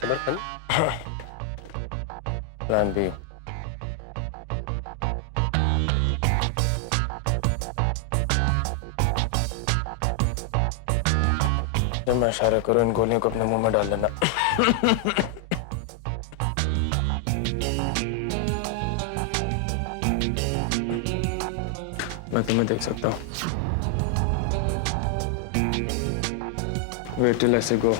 समर्थन plan B. जब मैं इशारा करूं इन गोलियों को अपने मुंह में डाल लेना। मैं तुम्हें देख सकता हूं। Wait till I say go.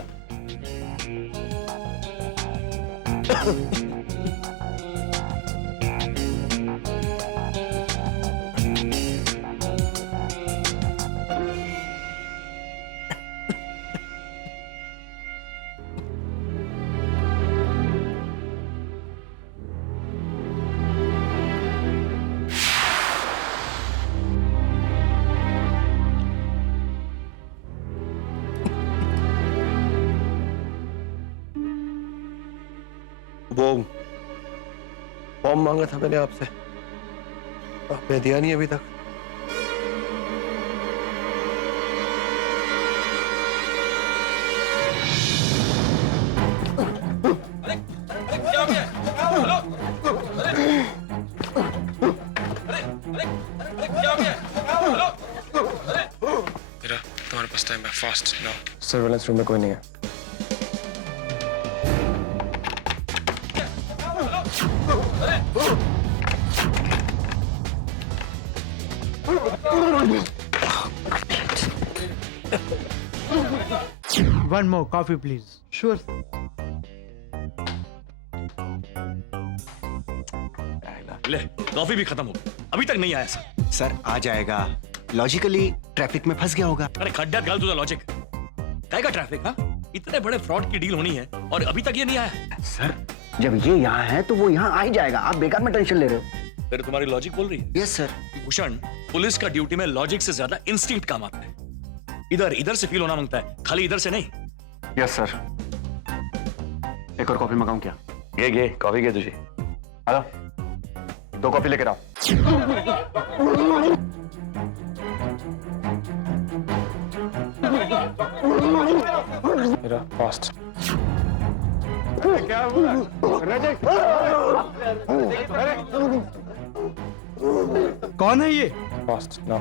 वो फॉर्म मांगा था मैंने आपसे, आपने दिया नहीं अभी तक। तुम्हारे पास टाइम है, फास्ट नो। सर्वेलेंस रूम में कोई नहीं है। One more coffee, please. Sure. ले, कॉफी भी खत्म हो गई, अभी तक नहीं आया सर। सर आ जाएगा, लॉजिकली ट्रैफिक में फंस गया होगा। अरे खड्डा गाल तुझा लॉजिक, काय का ट्रैफिक? हाँ, इतने बड़े फ्रॉड की डील होनी है और अभी तक ये नहीं आया। सर जब ये यहाँ है तो वो यहाँ आ ही जाएगा, आप बेकार में टेंशन ले रहे हो। फिर तुम्हारी लॉजिक बोल रही है? Yes sir. भूषण, पुलिस का ड्यूटी में लॉजिक से ज्यादा इंस्टिंक्ट काम आता है। इधर इधर से फील होना मांगता है, खाली इधर से नहीं। Yes sir. एक और कॉफी मंगाऊं क्या? ये कॉफी के तुझे। हेलो, 2 कॉफी लेकर आओ। मेरा फास्ट। क्या हुआ? कौन है ये? Fast no.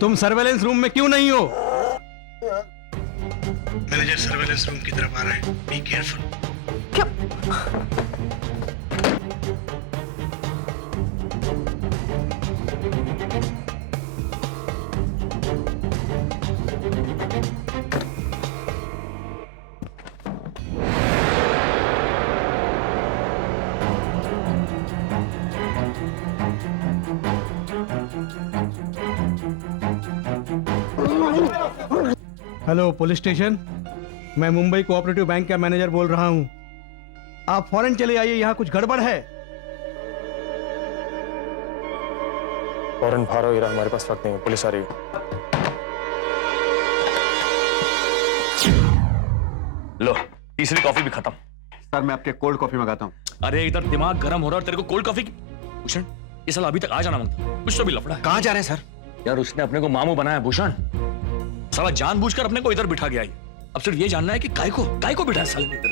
तुम सर्वेलेंस रूम में क्यों नहीं हो? मैनेजर सर्वेलेंस रूम की तरफ आ रहा है, be careful. Hello police station, मैं मुंबई कोऑपरेटिव बैंक का मैनेजर बोल रहा हूं। आप फौरन चले आइए, यहाँ कुछ गड़बड़ है। फौरन भारो हीरा, हमारे पास वक्त नहीं है, पुलिस आ रही है। लो, तीसरी कॉफी भी खत्म। सर मैं आपके कोल्ड कॉफी मंगाता हूँ। अरे इधर दिमाग गर्म हो रहा है और तेरे को कोल्ड कॉफी की। भूषण, ये साला अभी तक आ जाना मांगता, कुछ तो भी लफड़ा है। कहाँ जा रहे हैं सर? यार उसने अपने को मामू बनाया भूषण, साला जानबूझकर अपने को इधर बिठा गया है। अब सिर्फ ये जानना है कि काय को बिठाया साले ने इधर।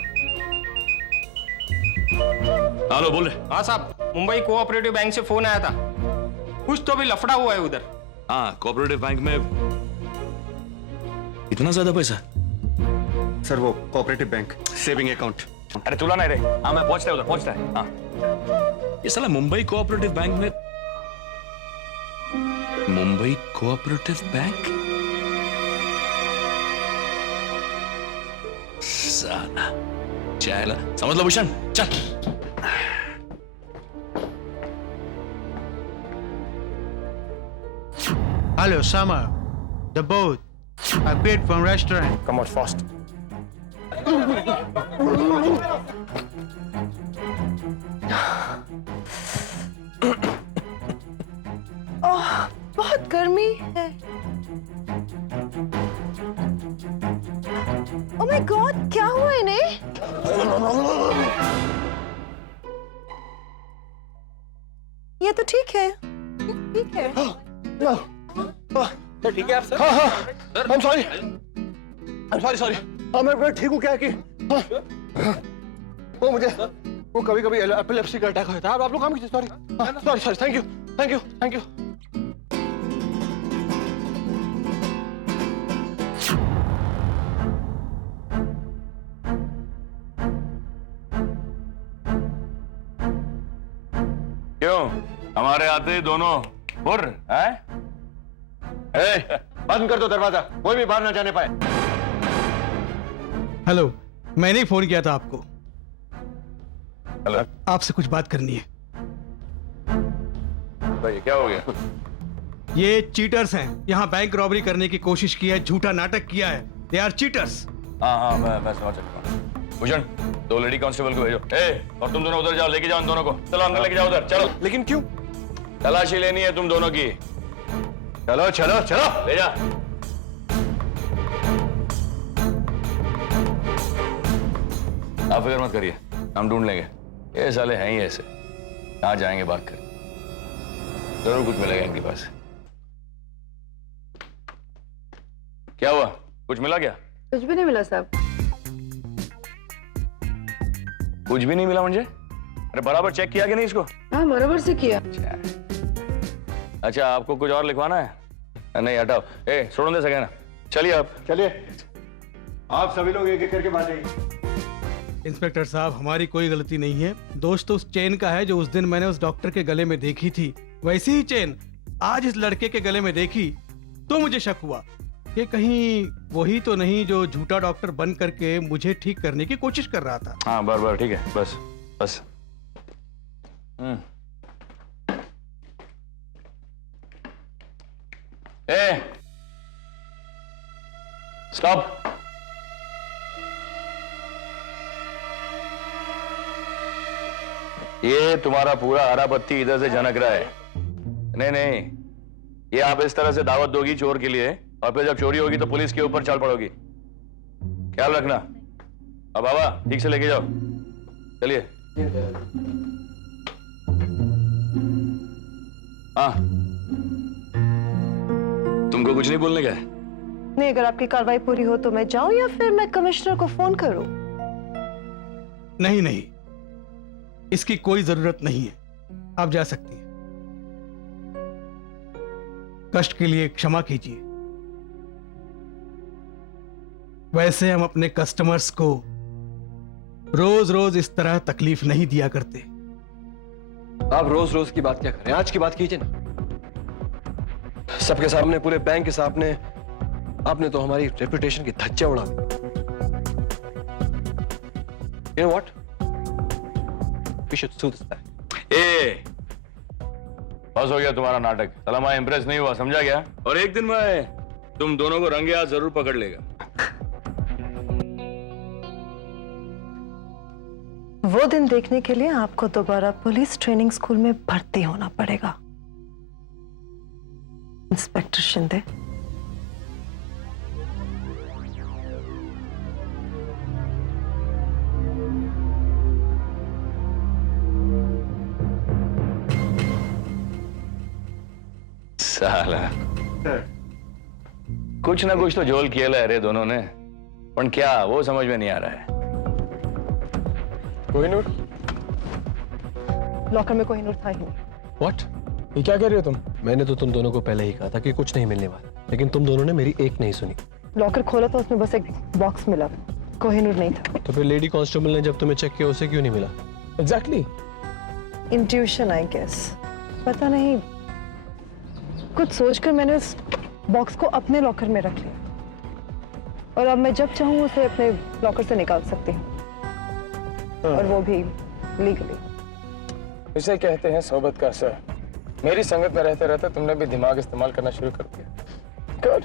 हेलो, बोल रहे? हाँ साहब, मुंबई कोऑपरेटिव बैंक से फोन आया था, कुछ तो भी लफड़ा हुआ है उधर। हाँ, कोऑपरेटिव बैंक में इतना ज्यादा पैसा? सर वो कोऑपरेटिव बैंक सेविंग अकाउंट। अरे तुला नहीं रे। हाँ मैं पहुंचता है उधर, पहुंचता है। हाँ, ये साला मुंबई कोऑपरेटिव बैंक में, मुंबई कोऑपरेटिव बैंक, साला चला, समझ लो भूषण, चल। Hello, Summer. The boat. I paid from restaurant. Come on, fast. ओह, बहुत गर्मी है। ओह माय गॉड, क्या हुआ इन्हें? ये तो ठीक है, ठीक है। ठीक है आप सर? हाँ, I'm sorry. सॉरी सॉरी, हाँ मैं ठीक हूँ। क्या है कि वो मुझे वो कभी कभी एपिलेप्सी का अटैक होता है। आप लोग काम कीजिए। Sorry sorry sorry, thank you thank you thank you. क्यों हमारे आते ही दोनों बुर हैं? बंद कर दो दरवाजा, कोई भी बाहर ना जाने पाए। हेलो, मैंने ही फोन किया था आपको। हेलो, आपसे कुछ बात करनी है। बताइए क्या हो गया? ये चीटर्स हैं, यहाँ बैंक रॉबरी करने की कोशिश की है, झूठा नाटक किया है। They are cheaters. हाँ मैं समझ सकता हूँ। भूषण, 2 लेडी कांस्टेबल को भेजो। और तुम दोनों उधर जाओ, लेके जाओ इन दोनों को। चलो अंदर लेके जाओ उधर, चलो। लेकिन क्यों? तलाशी लेनी है तुम दोनों की। चलो चलो चलो, ले जा। आप फिक्र मत करिए, हम ढूंढ लेंगे। ये साले हैं ही ऐसे, कहाँ जाएंगे भाग कर। जरूर कुछ मिलेगा इनके पास। क्या हुआ, कुछ मिला क्या? कुछ भी नहीं मिला साहब। कुछ भी नहीं मिला मुझे? अरे बराबर चेक किया कि नहीं इसको? हाँ बराबर से किया। अच्छा आपको कुछ और लिखवाना है? नहीं हटाओ, छोड़ो दे सके ना। चलिए आप चलिए आप सभी लोग एक एक करके बात जाइए। इंस्पेक्टर साहब, हमारी कोई गलती नहीं है। दोस्त तो उस चेन का है जो उस दिन मैंने उस डॉक्टर के गले में देखी थी। वैसी ही चेन आज इस लड़के के गले में देखी तो मुझे शक हुआ कि कहीं वही तो नहीं जो झूठा डॉक्टर बन करके मुझे ठीक करने की कोशिश कर रहा था। हाँ बराबर, ठीक है, बस बस। स्टॉप। ये तुम्हारा पूरा हरा पत्ती इधर से झनक रहा है। नहीं, ये आप इस तरह से दावत दोगी चोर के लिए, और फिर जब चोरी होगी तो पुलिस के ऊपर चल पड़ोगी। ख्याल रखना। अब बाबा ठीक से लेके जाओ, चलिए। हाँ, तुमको कुछ नहीं बोलने का है? नहीं, अगर आपकी कार्रवाई पूरी हो तो मैं जाऊं या फिर मैं कमिश्नर को फोन करूं? नहीं, इसकी कोई जरूरत नहीं है, आप जा सकती हैं। कष्ट के लिए क्षमा कीजिए। वैसे हम अपने कस्टमर्स को रोज रोज इस तरह तकलीफ नहीं दिया करते। आप रोज रोज की बात क्या करें, आज की बात कीजिए ना। सबके सामने, पूरे बैंक के सामने आपने तो हमारी रेपुटेशन की धज्जियां उड़ा दी। You know what? We should sue this guy. बस हो गया तुम्हारा नाटक। साला मैं इंप्रेस नहीं हुआ, समझा गया? और एक दिन मैं तुम दोनों को रंगे हाथ जरूर पकड़ लेगा। वो दिन देखने के लिए आपको दोबारा पुलिस ट्रेनिंग स्कूल में भर्ती होना पड़ेगा, इंस्पेक्टर शिंदे। साला कुछ ना कुछ तो झोल किया है रे दोनों ने, पर क्या वो समझ में नहीं आ रहा है। कोहिनूर? लॉकर में कोहिनूर था ही नहीं। What? ये क्या कह रहे हो तुम? मैंने तो तुम दोनों को पहले ही कहा था कि कुछ नहीं मिलने वाला, लेकिन तुम दोनों ने मेरी एक नहीं सुनी। लॉकर खोला तो उसमें बस एक बॉक्स मिला, कोहिनूर नहीं था। तो फिर लेडी कांस्टेबल ने जब तुम्हें चेक किया उसे क्यों नहीं मिला? एग्जैक्टली। इंट्यूशन आई गेस, पता नहीं, कुछ सोचकर मैंने उस बॉक्स को अपने लॉकर में रख लिया, और अब मैं जब चाहूँ उसे अपने लॉकर से निकाल सकती हूँ, और वो भी लीगली। इसे कहते हैं सोबत का असर। मेरी संगत में रहते रहते तुमने भी दिमाग इस्तेमाल करना शुरू कर दिया। Good,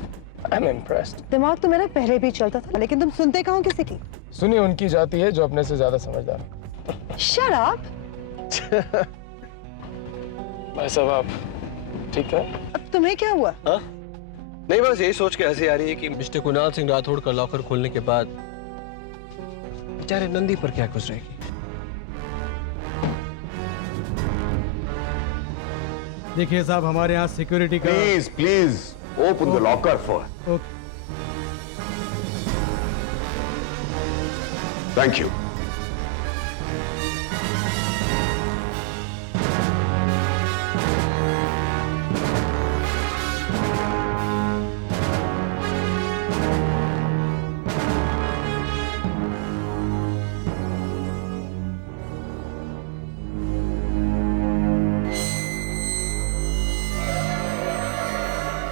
I am impressed. दिमाग तो मेरा पहले भी चलता था, लेकिन तुम सुनते कहाँ किसी की? सुनी उनकी जाती है जो अपने से ज्यादा समझदार। Shut up. भाई साहब आप ठीक है? अब तुम्हें क्या हुआ? नहीं, बस यही सोच के हंसी आ रही है कि मिस्टर कुणाल सिंह राठौड़ का लॉकर खोलने के बाद बेचारे नंदी पर क्या गुजरेगी। देखिए साहब, हमारे यहाँ सिक्योरिटी का Please, open the locker for. Okay. Thank you.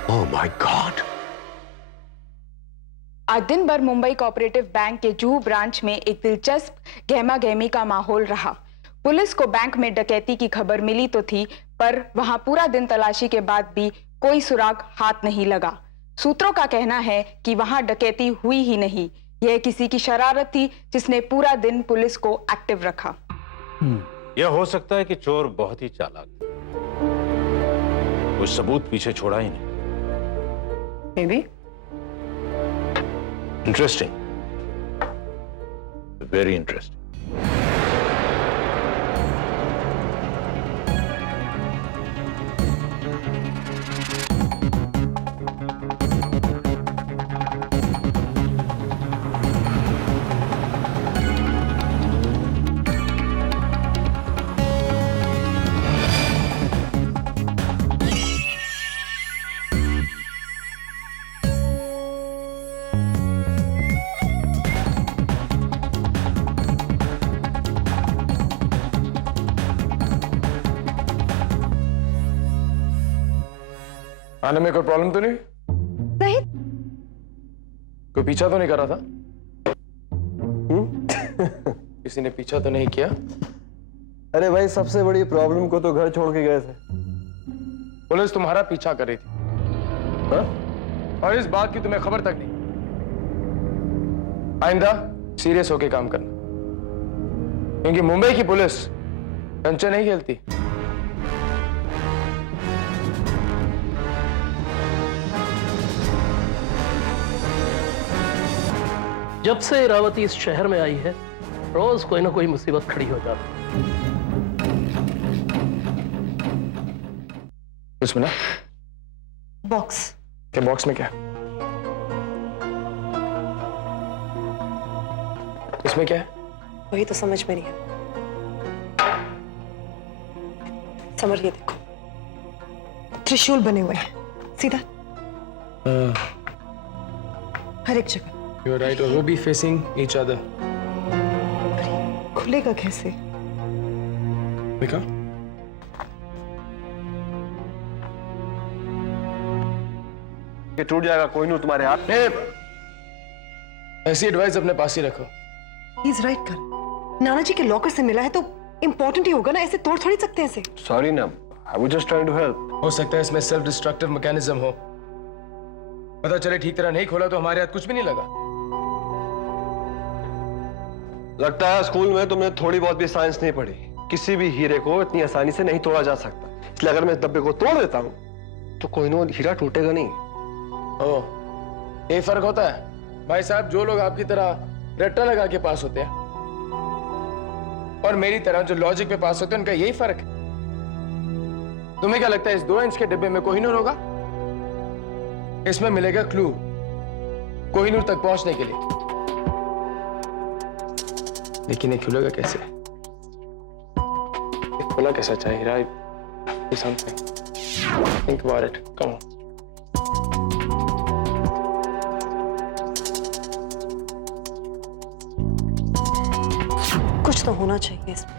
Oh my God. आज दिन भर मुंबई कोऑपरेटिव बैंक के जुहू ब्रांच में एक दिलचस्प गहमा-गहमी का माहौल रहा। पुलिस को बैंक में डकैती की खबर मिली तो थी, पर वहां पूरा दिन तलाशी के बाद भी कोई सुराग हाथ नहीं लगा। सूत्रों का कहना है कि वहां डकैती हुई ही नहीं, यह किसी की शरारत थी जिसने पूरा दिन पुलिस को एक्टिव रखा। यह हो सकता है कि चोर बहुत ही चालाक थे, कोई सबूत पीछे छोड़ा ही नहीं। Maybe. Interesting, very interesting. आने में कोई प्रॉब्लम तो नहीं? नहीं। कोई पीछा तो नहीं कर रहा था? किसी ने पीछा तो नहीं किया? अरे भाई, सबसे बड़ी प्रॉब्लम को तो घर छोड़ के गए थे। पुलिस तुम्हारा पीछा कर रही थी। हाँ? और इस बात की तुम्हें खबर तक नहीं। आइंदा सीरियस होके काम करना, क्योंकि मुंबई की पुलिस कंचे नहीं खेलती। जब से इरावती इस शहर में आई है, रोज कोई ना कोई मुसीबत खड़ी हो जाती है। उसमें ना बॉक्स। क्या बॉक्स में क्या? इसमें क्या है? वही तो समझ में नहीं है। समझ ये देखो, त्रिशूल बने हुए हैं सीधा हर एक जगह। You're right, और वो भी facing each other। खुलेगा कैसे? देखा? ये टूट जाएगा कोहिनूर तुम्हारे हाथ। ऐसी एडवाइस अपने पास ही रखो। He's right कर। नाना जी के लॉकर से मिला है तो इंपॉर्टेंट ही होगा ना, ऐसे तोड़ थोड़ी सकते हैं इसे। सॉरी ना, I was just trying to help. हो सकता है इसमें सेल्फ डिस्ट्रक्टिव मैकेनिज्म हो। पता चले ठीक तरह नहीं खोला तो हमारे हाथ कुछ भी नहीं लगा। लगता है स्कूल में तुमने थोड़ी बहुत भी साइंस नहीं पढ़ी। किसी भी हीरे को इतनी आसानी से नहीं तोड़ा जा सकता, इसलिए अगर मैं इस डब्बे को तोड़ देता हूं तो कोहिनूर हीरा टूटेगा नहीं। ओह, ये फर्क होता है भाई साहब। जो लोग आपकी तरह रट्टा लगा के पास होते हैं और मेरी तरह जो लॉजिक पे पास होते हैं, उनका यही फर्क है। तुम्हें क्या लगता है इस 2 इंच के डिब्बे में कोहिनूर होगा? इसमें मिलेगा क्लू कोहिनूर तक पहुंचने के लिए, लेकिन ये खुलेगा कैसे? ये खुला कैसा चाहिए? Right, something, think about it, come on. कुछ तो होना चाहिए इसमें।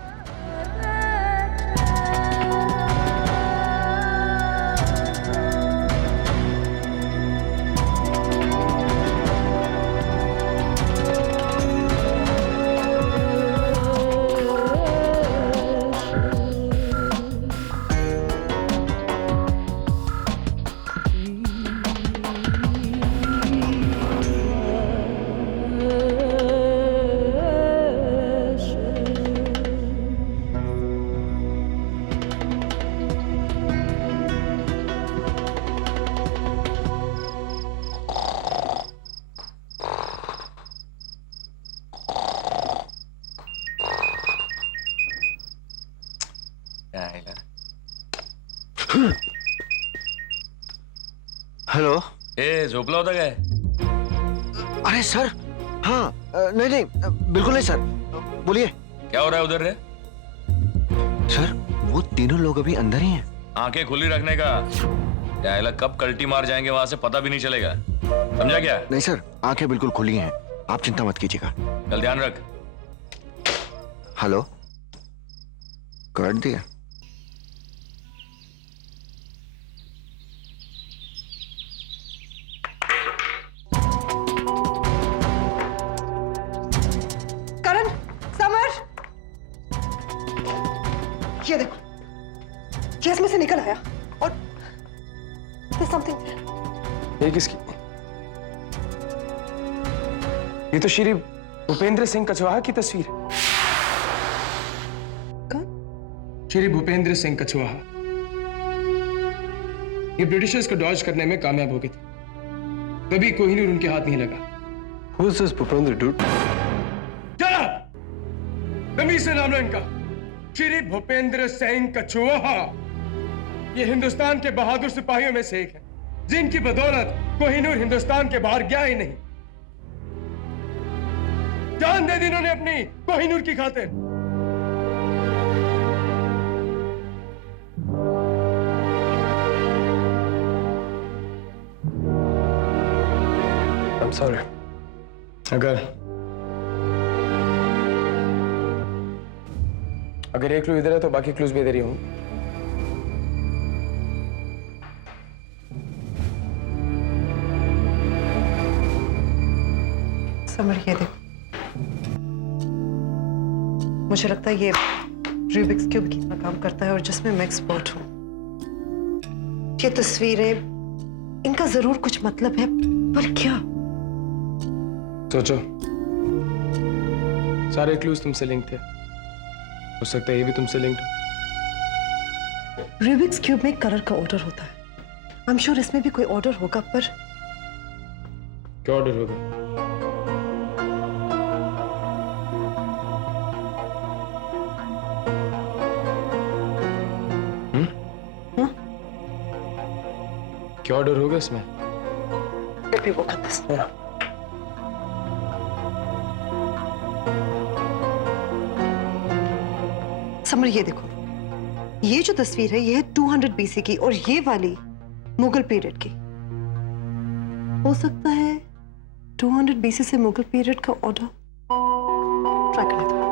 हेलो। ए झोपला होता काय? अरे सर, हाँ नहीं नहीं बिल्कुल नहीं सर, बोलिए। क्या हो रहा है उधर रे? सर वो तीनों लोग अभी अंदर ही हैं। आंखें खुली रखने का। क्या कब कल्टी मार जाएंगे वहां से पता भी नहीं चलेगा, समझा क्या? नहीं सर, आंखें बिल्कुल खुली हैं, आप चिंता मत कीजिएगा। कल ध्यान रख। हेलो, कर दिया। करण, समर, ये देखो, ये इसमें से निकल आया और there's something. ये किसकी? ये तो श्री भूपेंद्र सिंह कछवाहा की तस्वीर है। कौन? श्री भूपेंद्र सिंह कछवाहा। ये ब्रिटिशर्स को डॉज करने में कामयाब हो गए थे, कभी कोहिनूर उनके हाथ नहीं लगा। Who is this Bhupendra dude? क्या? तमीज से नाम है इनका। श्री भूपेंद्र सिंह कछवाहा। ये हिंदुस्तान के बहादुर सिपाहियों में से एक है, जिनकी बदौलत कोहिनूर हिंदुस्तान के बाहर गया ही नहीं। जान दे दी इन्होंने अपनी कोहिनूर की खातिर। I'm sorry. अगर एक क्लू इधर है तो बाकी क्लूज भी इधर ही होंगे। समर, ये देखो, मुझे लगता है ये रूबिक्स क्यूब कितना काम करता है और जिसमें मैं एक्सपर्ट हूँ। ये तस्वीरें, इनका जरूर कुछ मतलब है, पर क्या? सोचो, सारे क्लूज तुमसे लिंक थे, हो सकता है ये भी तुमसे लिंक्ड हो। रूबिक्स क्यूब में कलर का ऑर्डर होता है। आई एम श्योर इसमें भी कोई ऑर्डर होगा, पर क्या ऑर्डर होगा? क्या ऑर्डर होगा इसमें? Let me work on this. Summer, ये देखो, ये जो तस्वीर है ये है 200 BC की और ये वाली मुगल पीरियड की। हो सकता है 200 BC से मुगल पीरियड का ऑर्डर ट्राई कर लेते हैं।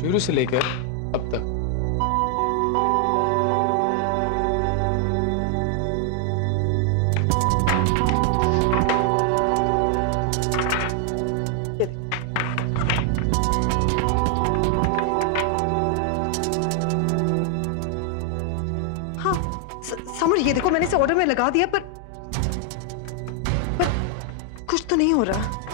शुरू से लेकर अब तक हाँ समर, ये देखो, मैंने इसे ऑर्डर में लगा दिया, पर कुछ तो नहीं हो रहा।